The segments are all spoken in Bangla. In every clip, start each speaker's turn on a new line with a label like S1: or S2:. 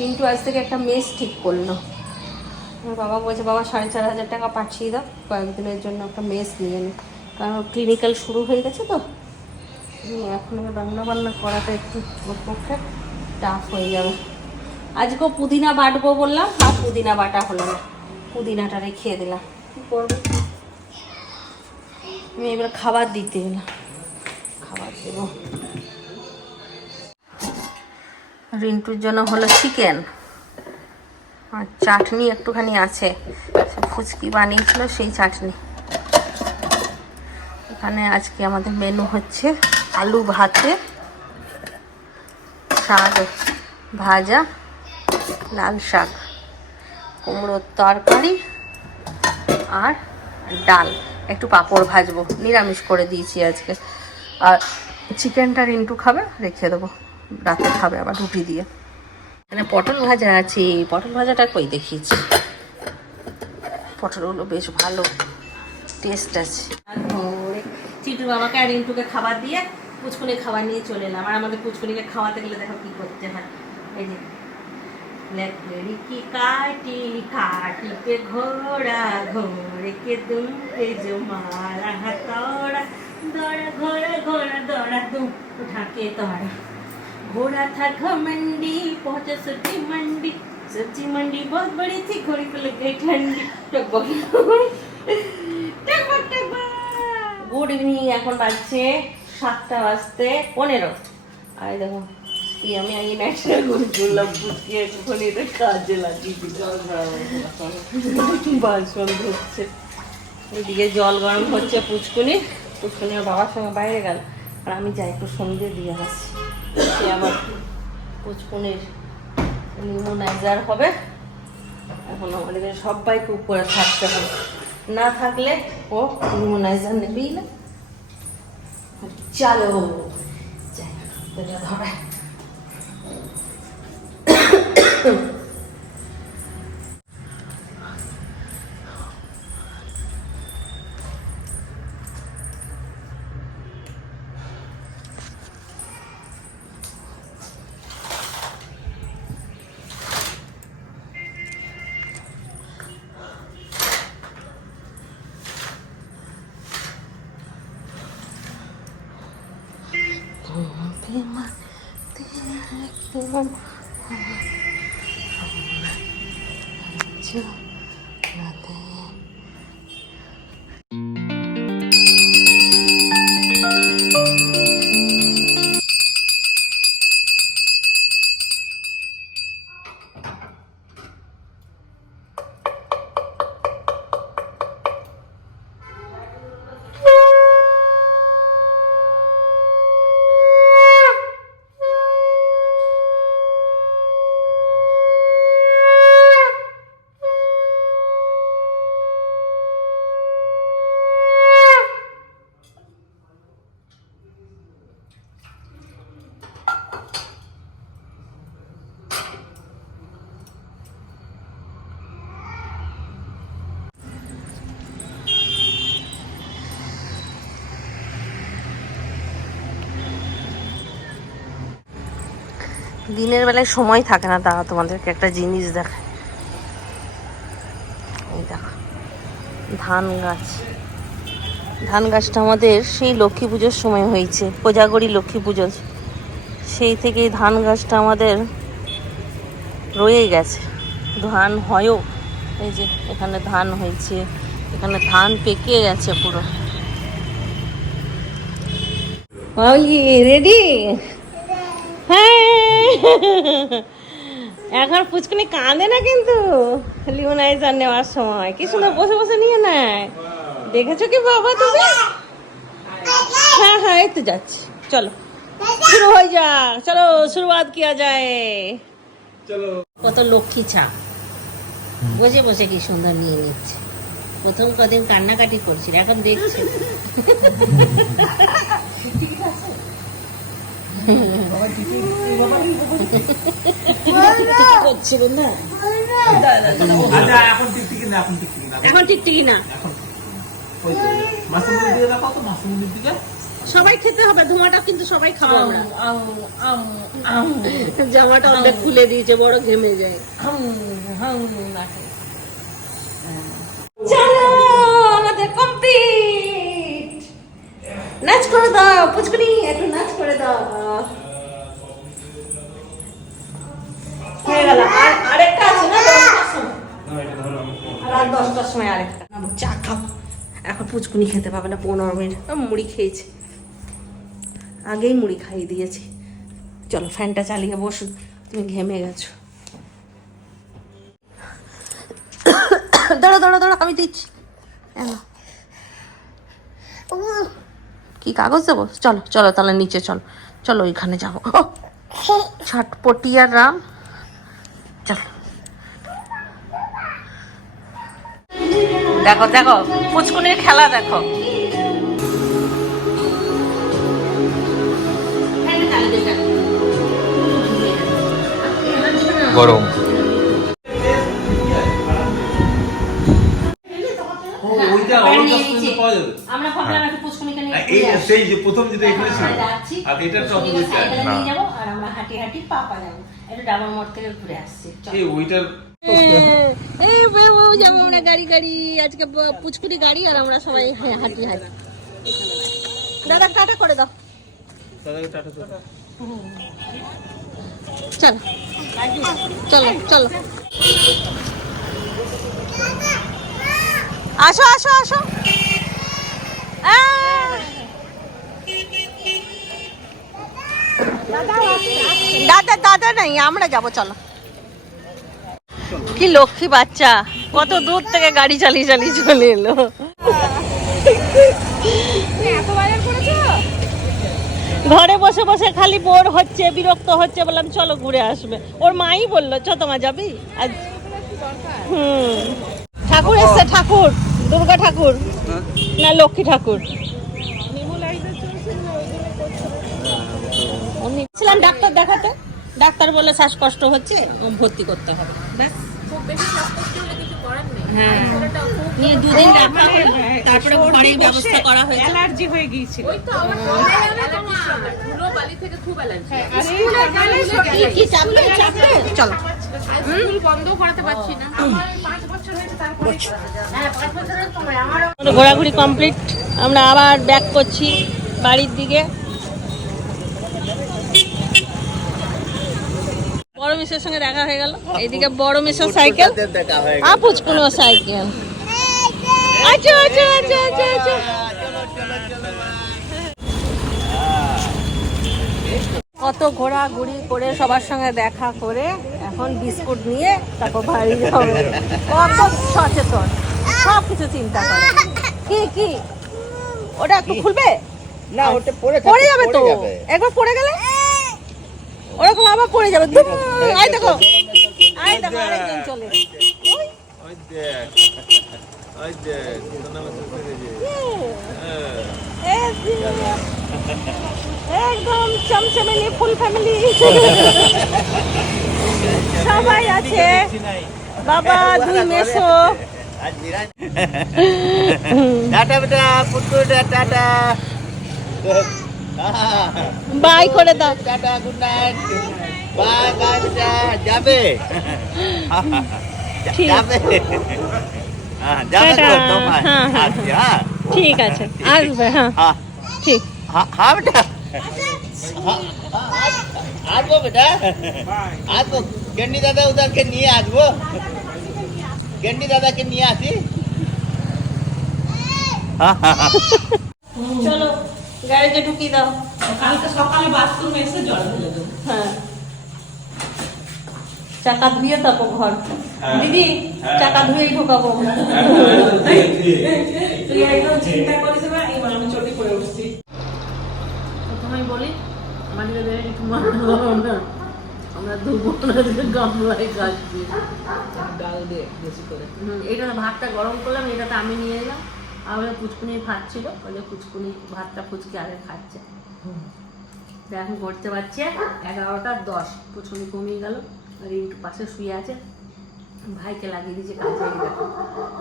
S1: চিন্টু আজ থেকে একটা মেস ঠিক করল। আমার বাবা বলছে, বাবা, সাড়ে চার হাজার টাকা পাঠিয়ে দাও, কয়েকদিনের জন্য একটা মেস নিয়ে নে। কারণ ক্লিনিক্যাল শুরু হয়ে গেছে তো। এখন রান্না বান্না করাটা একটু ওর পক্ষে টাফ হয়ে যাবে। আজকেও পুদিনা বাটবো বললাম, আর পুদিনা বাটা হলো না। পুদিনাটা রেখে দিলাম। কী করব? আমি এবার খাবার দিতে এলাম। খাবার দেবো। রিন্টুর জন্য হলো চিকেন আর চাটনি একটুখানি আছে। ফুচকি বানিয়েছিল সেই চাটনি। এখানে আজকে আমাদের মেনু হচ্ছে আলু ভাতে, শাক ভাজা, লাল শাক, কুমড়োর তরকারি আর ডাল। একটু পাঁপড় ভাজবো, নিরামিষ করে দিয়েছি আজকে। আর চিকেনটা রিন্টু খাবে, রেখে দেবো। রাতে খাবে আবার রুটি দিয়ে। এখানে পটল ভাজা আছে পটল ভাজাটা কই দেখিয়েছি? পটলগুলো বেশ ভালো টেস্ট আছে। চিটু বাবাকে আর ইন্টুকে খাবার দিয়ে পুচকুনি খাবার নিয়ে চলে এলাম। আর আমাদের পুচকুনিকে খাওয়াতে গেলে দেখো কি করতে হয়। এই যে ব্ল্যাকবেরি কাটি কাটি পে ঘোড়া ঘোড়ে কে দুম পে জো মারা হাতড়া। দড়া ঘোড়া ঘোড়া দড়া দুম ঢাকে তোড়া। घोड़ा था घमंडी पहुंचा सब्जी मंडी सब्जी मंडी बहुत बड़ी थी घोड़ी को लग गई ठंडी टकबक टकबक टकबक গুড ইভিনিং এখন বাজছে সাতটা বাজতে পনেরো আর দেখো কি আমি এই নাচটা করছিলাম বুঝিয়ে একটুখানি এটা কাজে লাগিয়ে দিলাম বাসন ধরছে এদিকে জল গরম হচ্ছে পুচকুনি পুচকুনি ওর বাবার সঙ্গে বাইরে গেল আর আমি যাই একটু সন্ধে দিয়ে আসছি সে আবার পুচকুনির নিউমোনাইজার হবে। এখন আমাদের সবাইকে উপরে থাকতে হবে। না থাকলে ও নিউমোনাইজার নেবেই না। চলো। যাই এটা ধরে দিনের বেলায় সময় থাকে না দাঁড়া তোমাদেরকে একটা জিনিস দেখায়। এই দেখো, ধান গাছ। ধান গাছটা আমাদের সেই লক্ষ্মী পুজোর সময় হয়েছে, কোজাগরি লক্ষ্মী পুজো। সেই থেকেই ধান গাছটা আমাদের রয়ে গেছে। ধান হয়ও, এই যে এখানে ধান হয়েছে, এখানে ধান পেকে গেছে পুরো। রেডি? হ্যাঁ। এখন পুচকুনি কাঁদে না কিন্তু? লিমোনাইজার নেওয়ার সময়। কি সুন্দর বসে বসে নিয়ে নেয়। দেখেছ কি বাবা তুমি? হ্যাঁ হ্যাঁ এই তো যাচ্ছি। চলো। শুরু হয়ে যা চলো শুরুয়াত কিয়া যায়। কত লক্ষ্মী ছাপ বসে বসে কি সুন্দর নিয়ে নিচ্ছে। প্রথম কদিন কান্নাকাটি করছিল এখন দেখছি। না
S2: আচ্ছা
S1: সবাই খেতে হবে, ধোঁয়াটা কিন্তু সবাই
S3: আউ
S1: জামাটা অর্ধেক খুলে দিয়েছে, বড় ঘেমে যায়। চলো আমাদের কমপ্লিট নাচ করে দাও, পুচকুনি, একটু নাচ করে দাও হয়ে গেল। আর আরেকটা আছে না রাত দশটার সময় আরেকটা। চা খাও। এখন পুচকুনি খেতে পাবে না, পনেরো মিনিট। মুড়ি খেয়েছে। আগেই মুড়ি খাইয়ে দিয়েছি। চলো, ফ্যানটা চালিয়ে বসো। তুমি ঘেমে গেছো। দাঁড়া দাঁড়া দাঁড়া আমি দিচ্ছি। এনো। কি কাগজ দেবো? চলো চলো তাহলে নিচে চলো। চলো ওইখানে যাব। ও ছটপটি আর রাম চলো। দেখো দেখো, পুচকুনির খেলা দেখো।
S4: গরম। সেই যে প্রথম যেটা এখানে ছিল আর এটা তো না
S1: আর আমরা হাঁটি হাঁটি পাপা যাব। একটু ডাবর মোড় থেকে ঘুরে আসছি
S4: এই ওইটার
S1: এই বাবু যাব আমরা গাড়ি গাড়ি। আজকে পুচকুনি গাড়ি আর আমরা সবাই হা- হাঁটি হাঁটি। দাদা টাটা করে দাও।
S2: দাদাকে টাটা দাও।
S1: চলো। চলো চলো। আসো আসো আসো। দাদা দাদা নাই, আমরা যাব, চলো। কি লক্ষ্মী বাচ্চা, কত দূর থেকে গাড়ি চালিয়ে চালিয়ে চলে এলো। ঘরে বসে বসে খালি বোর হচ্ছে, বিরক্ত হচ্ছে, বললাম, চলো ঘুরে আসবে। ওর মাই বলল, চ তোমা যাবি? আজ হুম। ঠাকুর এসছে, ঠাকুর, দুর্গা ঠাকুর, না লক্ষ্মী ঠাকুর। ছিলাম ডাক্তার দেখাতে ডাক্তার বলে শ্বাসকষ্ট হচ্ছে ভর্তি করতে হবে। ব্যাস। হ্যাঁ। নিয়ে দুদিন রাখা হলো তারপরে ঘরেই ব্যবস্থা করা হয়েছে।
S3: অ্যালার্জি হয়ে গিয়েছিল।
S1: কি কি চাপবে চাপবে চলো। আমাদের ঘোরাঘুরি কমপ্লিট। আমরা আবার ব্যাক করছি বাড়ির দিকে। মিসের সঙ্গে দেখা হয়ে গেল। এইদিকে বড় মিসের সাইকেল। আপুচ কোনো সাইকেল। আচ্ছা আচ্ছা আচ্ছা আচ্ছা আচ্ছা। কত ঘোরাঘুরি করে সবার সঙ্গে দেখা করে এখন বিস্কুট নিয়ে তারপর বাড়ি যাবে কত সচেতন। সব কিছু চিন্তা করে। কি কি? ওটা একটু খুলবে?
S5: না ওটা পড়ে
S1: যাবে তো। একবার পড়ে গেলে? ওরকম আবার পড়ে যাবে। দুম, দেখো। আয় দেখো আরেকজন চলে। ওই,
S5: দেখ। ওই দেখ।
S1: একদম চমচমেলি ফুল ফ্যামিলি। সবাই আছে। বাবা দুই মেসো।
S5: টাটা বেটা পুটু টাটা।
S1: বাই করে দাও।
S5: Tata good night bye bye যাবে। যাবে।
S1: ঠিক।
S5: হ্যাঁ, আছে
S1: হ্যাঁ, হ্যাঁ। আসবে হ্যাঁ। ঠিক।
S5: বেটা। আসব বেটা। দাদা ওদেরকে নিয়ে আসব। গেন্ডি দাদাকে নিয়ে আসি।
S1: চলো। গাড়িতে ঢুকিয়ে দাও।
S3: কালকে সকালে বাথরুমে এসে জল ঢেলে দেবো।
S1: হ্যাঁ। চাকা ধুয়ে তারপর ঘর। দিদি চাকা ধুয়েই ঢোকাবো।
S3: তুই একদম চিন্তা করিস না আমি চটি করে উঠছি। প্রথমেই বলি আমাদের বেড়ে তোমার না। আমরা গামলায় ডাল দিয়ে বেশি করে। এটা ভাতটা গরম করলাম এটাতে আমি নিয়ে এলাম। আর পুচকুনি ভাত ছিল বলে কুচকুনি ভাতটা ফুচকে আগে খাচ্ছে। এখন করতে পারছে এগারোটা দশ পুচকুনি কমিয়ে গেল আর পাশে শুয়ে আছে।
S1: ভাইকে লাগিয়ে দিয়েছে কাজে দেখো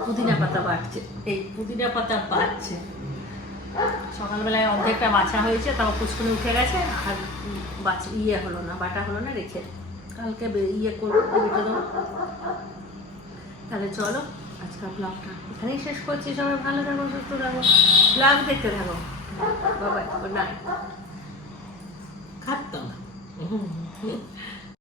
S1: পুদিনা পাতা বাড়ছে এই পুদিনা পাতা বাড়ছে। সকালবেলায় অর্ধেকটা বাছা হয়েছে তারপর পুচকুনি উঠে গেছে আর বাছ ইয়ে হলো না বাটা হলো না রেখে। কালকে ইয়ে করব দেবো। তাহলে চলো। আজকাল ব্লগটা এখানেই শেষ করছি। সবাই ভালো থাকো সুস্থ থাকো। ব্লগ দেখতে থাকো। বাবা গুড নাইট
S2: খাটতাম।